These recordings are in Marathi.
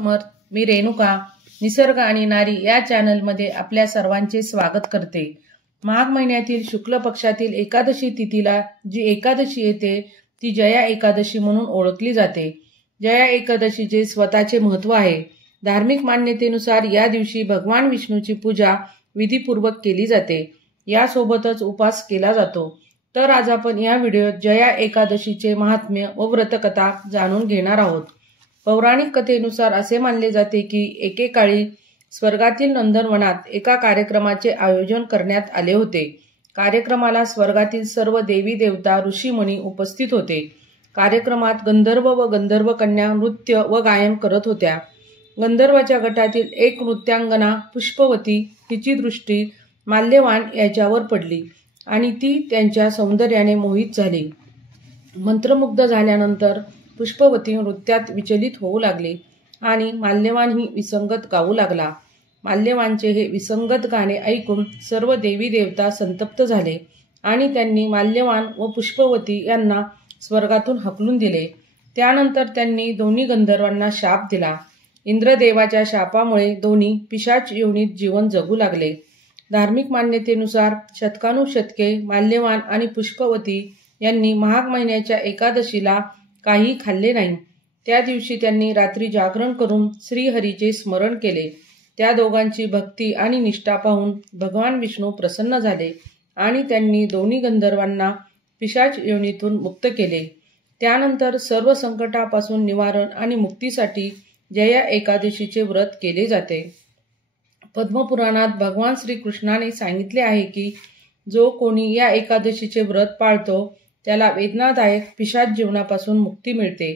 समर्थ, मी रेणुका निसर्ग आणि नारी या चॅनलमध्ये आपल्या सर्वांचे स्वागत करते। माघ महिन्यातील शुक्ल पक्षातील एकादशी तिथीला जी एकादशी येते ती जया एकादशी म्हणून ओळखली जाते। जया एकादशीचे स्वतःचे महत्त्व आहे। धार्मिक मान्यतेनुसार या दिवशी भगवान विष्णूची पूजा विधीपूर्वक केली जाते, यासोबतच उपवास केला जातो। तर आज आपण या व्हिडिओत जया एकादशीचे महात्म्य व व्रतकथा जाणून घेणार आहोत। पौराणिक कथेनुसार असे मानले जाते की एकेकाळी स्वर्गातील नंदनवनात एका कार्यक्रमाचे आयोजन करण्यात आले होते। कार्यक्रमाला स्वर्गातील सर्व देवी देवता ऋषीमुनी उपस्थित होते। कार्यक्रमात गंधर्व व गंधर्व कन्या नृत्य व गायन करत होत्या। गंधर्वाच्या गटातील एक नृत्यांगना पुष्पवती हिची दृष्टी माल्यवान याच्यावर पडली आणि ती त्यांच्या सौंदर्याने मोहित झाली। मंत्रमुग्ध झाल्यानंतर पुष्पवती नृत्यात विचलित होऊ लागली आणि माल्यवानही विसंगत गाऊ लागला। माल्यवानचे हे विसंगत गाणे ऐकून सर्व देवी देवता संतप्त झाले आणि त्यांनी माल्यवान व पुष्पवती यांना स्वर्गातून हकलून दिले। त्यानंतर त्यांनी दोन्ही गंधर्वांना शाप दिला। इंद्रदेवाच्या शापामुळे दोन्ही पिशाच योनीत जीवन जगू लागले। धार्मिक मान्यतेनुसार शतकानुशतके माल्यवान आणि पुष्पवती यांनी माघ महिन्याच्या एकादशीला काही खाल्ले नाही। त्या दिवशी त्यांनी रात्री जागरण करून श्रीहरीचे स्मरण केले। त्या दोघांची भक्ती आणि निष्ठा पाहून भगवान विष्णू प्रसन्न झाले आणि त्यांनी दोन्ही गंधर्वांना पिशाच योनीतून मुक्त केले। त्यानंतर सर्व संकटापासून निवारण आणि मुक्तीसाठी जया एकादशीचे व्रत केले जाते। पद्मपुराणात भगवान श्रीकृष्णाने सांगितले आहे की जो कोणी या एकादशीचे व्रत पाळतो त्याला वेदनादायक पिशाच जीवनापासून मुक्ती मिळते,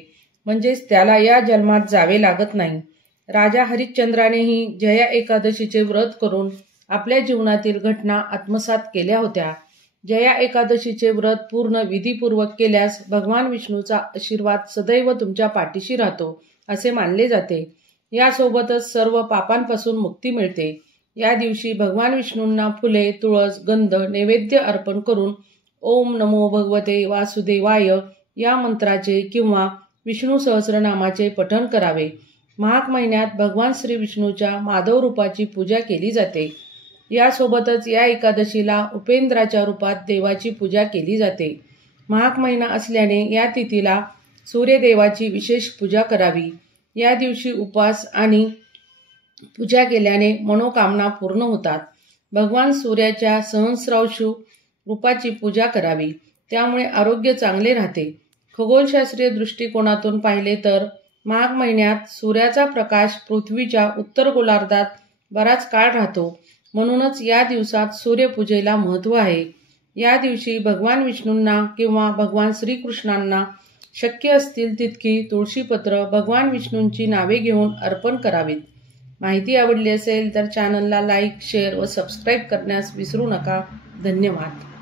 म्हणजेच त्याला या जन्मात जावे लागत नाही। राजा हरिश्चंद्रानेही जया एकादशीचे व्रत करून आपल्या जीवनातील घटना आत्मसात केल्या होत्या। जया एकादशीचे व्रत पूर्ण विधीपूर्वक केल्यास भगवान विष्णूचा आशीर्वाद सदैव तुमच्या पाठीशी राहतो असे मानले जाते। यासोबतच सर्व पापांपासून मुक्ती मिळते। या दिवशी भगवान विष्णूंना फुले, तुळस, गंध नैवेद्य अर्पण करून ओम नमो भगवते वासुदेवाय या मंत्राचे किंवा विष्णू सहस्रनामाचे पठण करावे। माघ महिन्यात भगवान श्री विष्णूच्या माधव रूपाची पूजा केली जाते। यासोबतच या एकादशीला उपेंद्राच्या रूपात देवाची पूजा केली जाते। माघ महिना असल्याने या तिथीला सूर्यदेवाची विशेष पूजा करावी। या दिवशी उपवास आणि पूजा केल्याने मनोकामना पूर्ण होतात। भगवान सूर्याच्या सहस्रांशू रूपाची पूजा करावी, त्यामुळे आरोग्य चांगले राहते। खगोलशास्त्रीय दृष्टिकोनातून पाहिले तर माघ महिन्यात सूर्याचा प्रकाश पृथ्वीच्या उत्तर गोलार्धात बराच काळ राहतो, म्हणूनच या दिवसात सूर्यपूजेला महत्त्व आहे। या दिवशी भगवान विष्णूंना किंवा भगवान श्रीकृष्णांना शक्य असतील तितकी तुळशीपत्र भगवान विष्णूंची नावे घेऊन अर्पण करावीत। माहिती आवडली असेल तर चॅनलला लाईक, शेअर व सबस्क्राईब करण्यास विसरू नका। धन्यवाद।